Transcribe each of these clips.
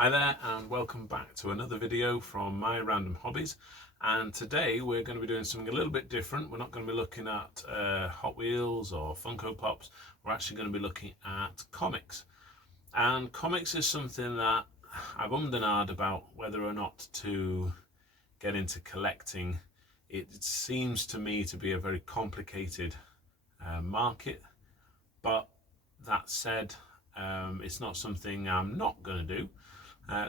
Hi there and welcome back to another video from my random hobbies, and today we're going to be doing something a little bit different. We're not going to be looking at Hot Wheels or Funko Pops. We're actually going to be looking at comics, and comics is something that I've ummed and ahed about whether or not to get into collecting. It seems to me to be a very complicated market, but that said, it's not something I'm not going to do.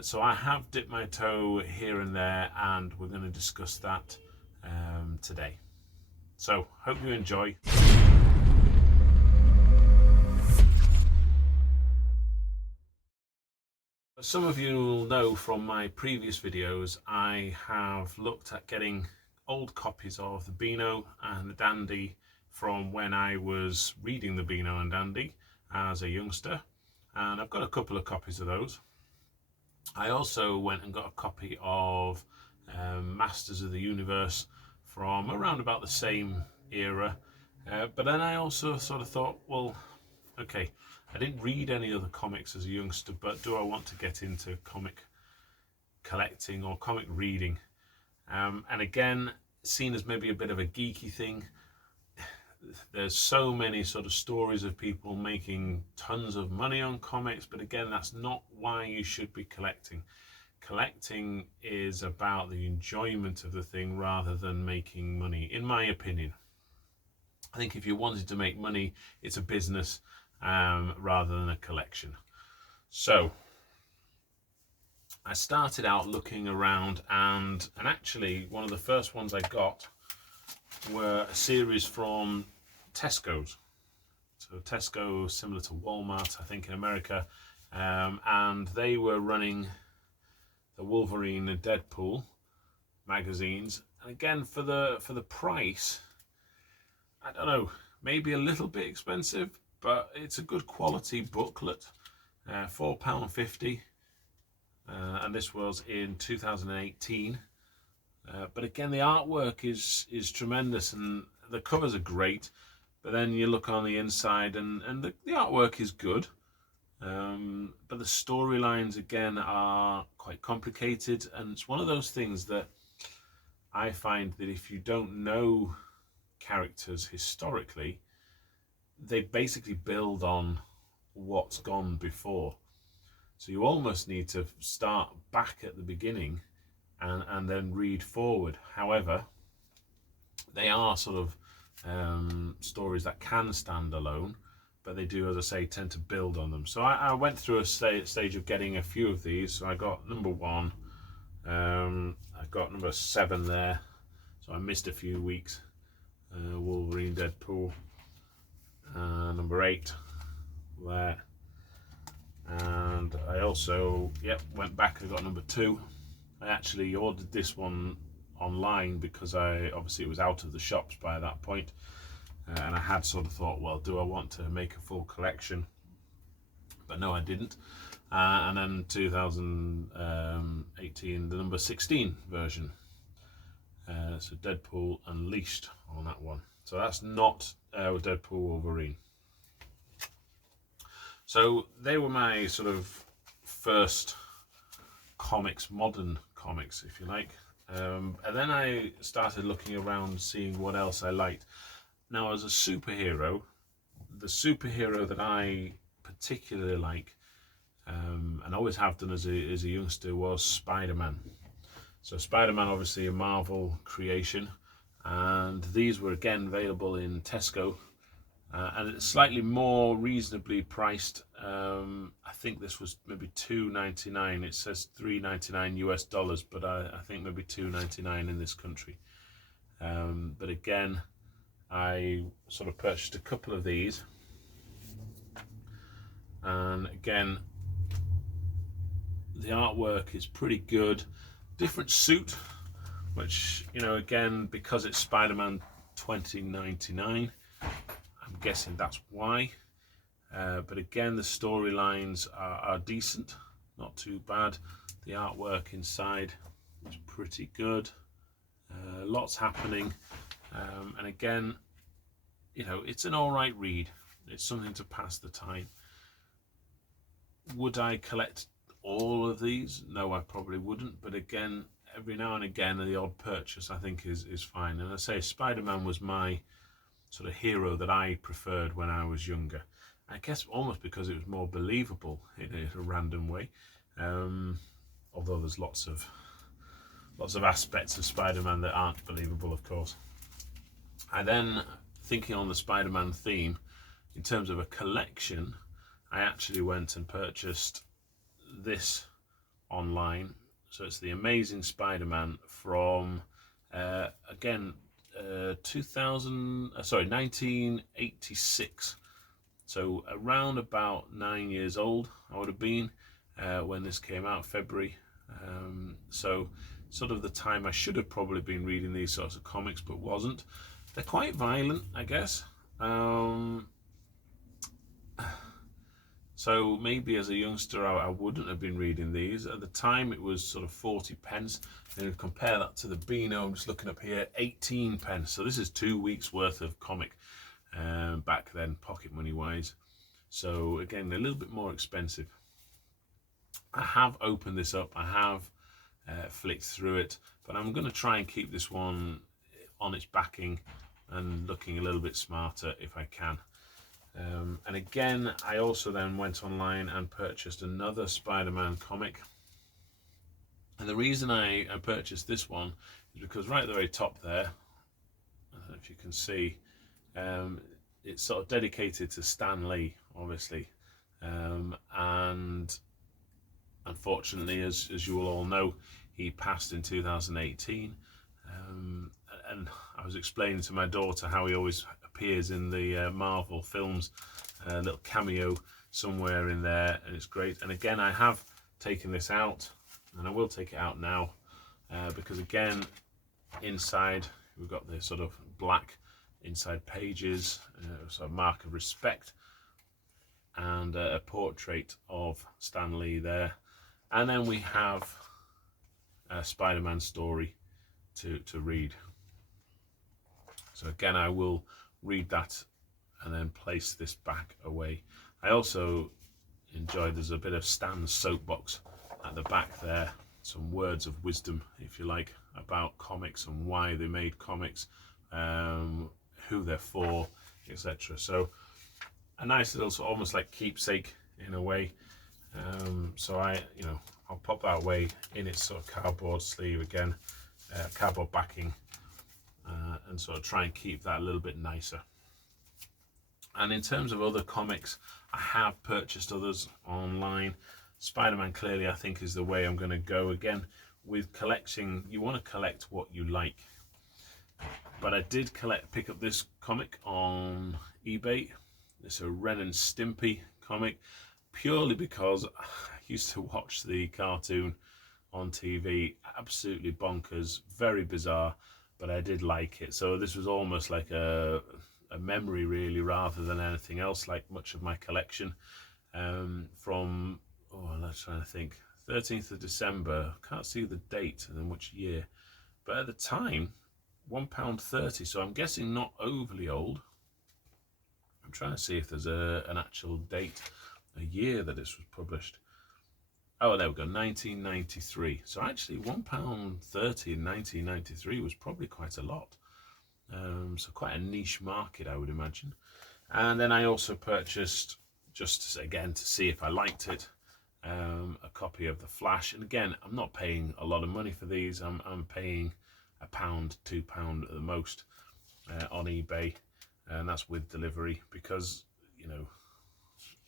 So I have dipped my toe here and there, and we're going to discuss that today. So hope you enjoy. Some of you will know from my previous videos I have looked at getting old copies of the Beano and the Dandy from when I was reading the Beano and Dandy as a youngster, and I've got a couple of copies of those. I also went and got a copy of Masters of the Universe from around about the same era, but then I also sort of thought, well, okay, I didn't read any other comics as a youngster, but do I want to get into comic collecting or comic reading? And again, seen as maybe a bit of a geeky thing, there's so many sort of stories of people making tons of money on comics, but again, that's not why you should be collecting. Collecting is about the enjoyment of the thing rather than making money, in my opinion. I think if you wanted to make money, it's a business rather than a collection. So I started out looking around, and actually one of the first ones I got were a series from Tesco's. So Tesco, similar to Walmart, I think, in America, and they were running the Wolverine and Deadpool magazines. And again, for the price, I don't know, maybe a little bit expensive, but it's a good quality booklet. £4.50, and this was in 2018. But again, the artwork is tremendous, and the covers are great. But then you look on the inside, and the artwork is good. But the storylines again are quite complicated, and it's one of those things that I find that if you don't know characters historically, they basically build on what's gone before. So you almost need to start back at the beginning and then read forward. However, they are sort of stories that can stand alone, but they do, as I say, tend to build on them. So I went through a stage of getting a few of these. So I got number 1, I got number 7 there, so I missed a few weeks. Wolverine, Deadpool, number 8 there, and I also went back and got number 2. I actually ordered this one online because obviously it was out of the shops by that point, and I had sort of thought, well, do I want to make a full collection? But no, I didn't. And then 2018, the number 16 version, so Deadpool Unleashed on that one. So that's not Deadpool Wolverine. So they were my sort of first comics, modern comics, if you like. And then I started looking around, seeing what else I liked. Now, as a superhero, the superhero that I particularly like, and always have done as a youngster, was Spider-Man. So Spider-Man, obviously a Marvel creation, and these were again available in Tesco, and it's slightly more reasonably priced. I think this was maybe $2.99. It says $3.99 US dollars, but I think maybe $2.99 in this country. But again, I sort of purchased a couple of these, and again, the artwork is pretty good. Different suit, which, you know, again, because it's Spider-Man 2099, I'm guessing that's why. But again, the storylines are decent, not too bad. The artwork inside is pretty good. Lots happening, and again, you know, it's an all right read. It's something to pass the time. Would I collect all of these. No, I probably wouldn't, but again, every now and again the odd purchase I think is fine. And I say Spider-Man was my sort of hero that I preferred when I was younger. I guess almost because it was more believable in a random way. Although there's lots of aspects of Spider-Man that aren't believable, of course. I then, thinking on the Spider-Man theme, in terms of a collection, I actually went and purchased this online. So it's the Amazing Spider-Man from again 1986. So around about 9 years old I would have been when this came out, February. So sort of the time I should have probably been reading these sorts of comics, but wasn't. They're quite violent, I guess. So maybe as a youngster I wouldn't have been reading these. At the time it was sort of 40 pence. And if you compare that to the Beano, I'm just looking up here, 18 pence. So this is 2 weeks worth of comic back then, pocket money wise. So again, a little bit more expensive. I have opened this up, I have flicked through it, but I'm going to try and keep this one on its backing and looking a little bit smarter if I can. And again, I also then went online and purchased another Spider-Man comic. And the reason I purchased this one is because right at the very top there, I don't know if you can see, it's sort of dedicated to Stan Lee, obviously. And unfortunately, as you will all know, he passed in 2018. And I was explaining to my daughter how he always appears in the Marvel films, a little cameo somewhere in there, and it's great. And again, I have taken this out, and I will take it out now, because again, inside we've got the sort of black inside pages, sort of mark of respect, and a portrait of Stan Lee there. And then we have a Spider-Man story to read. So again, I will read that and then place this back away. I also enjoyed, there's a bit of Stan's soapbox at the back there, some words of wisdom, if you like, about comics and why they made comics, who they're for, etc. So a nice little sort of almost like keepsake in a way. So I'll pop that away in its sort of cardboard sleeve again, cardboard backing, and sort of try and keep that a little bit nicer. And in terms of other comics, I have purchased others online. Spider-Man clearly I think is the way I'm going to go. Again, with collecting, you want to collect what you like. But I did pick up this comic on eBay. It's a Ren and Stimpy comic, purely because I used to watch the cartoon on TV. Absolutely bonkers, very bizarre, but I did like it. So this was almost like a memory really, rather than anything else, like much of my collection. From, let's try to think, 13th of December, can't see the date and then which year, but at the time, £1.30, so I'm guessing not overly old. I'm trying to see if there's an actual date, a year that this was published. Oh, there we go, 1993. So actually £1.30 in 1993 was probably quite a lot. So quite a niche market, I would imagine. And then I also purchased, just again to see if I liked it, a copy of The Flash. And again, I'm not paying a lot of money for these. I'm paying £1, £2 at the most on eBay, and that's with delivery, because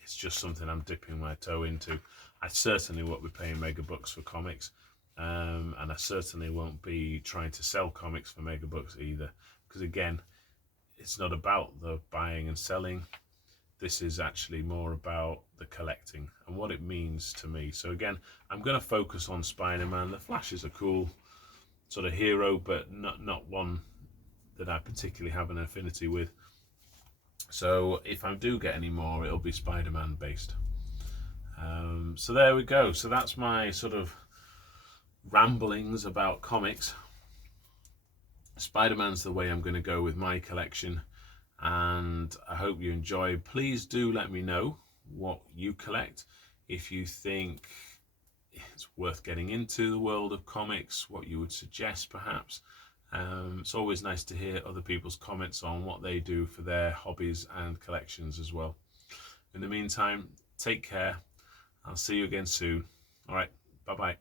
it's just something I'm dipping my toe into. I certainly won't be paying megabucks for comics, and I certainly won't be trying to sell comics for megabucks either, because again, it's not about the buying and selling. This is actually more about the collecting and what it means to me. So again, I'm going to focus on Spider-Man. The Flash is a cool sort of hero, but not one that I particularly have an affinity with. So if I do get any more, it'll be Spider-Man based. So there we go. So that's my sort of ramblings about comics. Spider-Man's the way I'm going to go with my collection, and I hope you enjoy. Please do let me know what you collect. If you think worth getting into the world of comics, what you would suggest perhaps. It's always nice to hear other people's comments on what they do for their hobbies and collections as well. In the meantime, take care. I'll see you again soon. All right, bye-bye.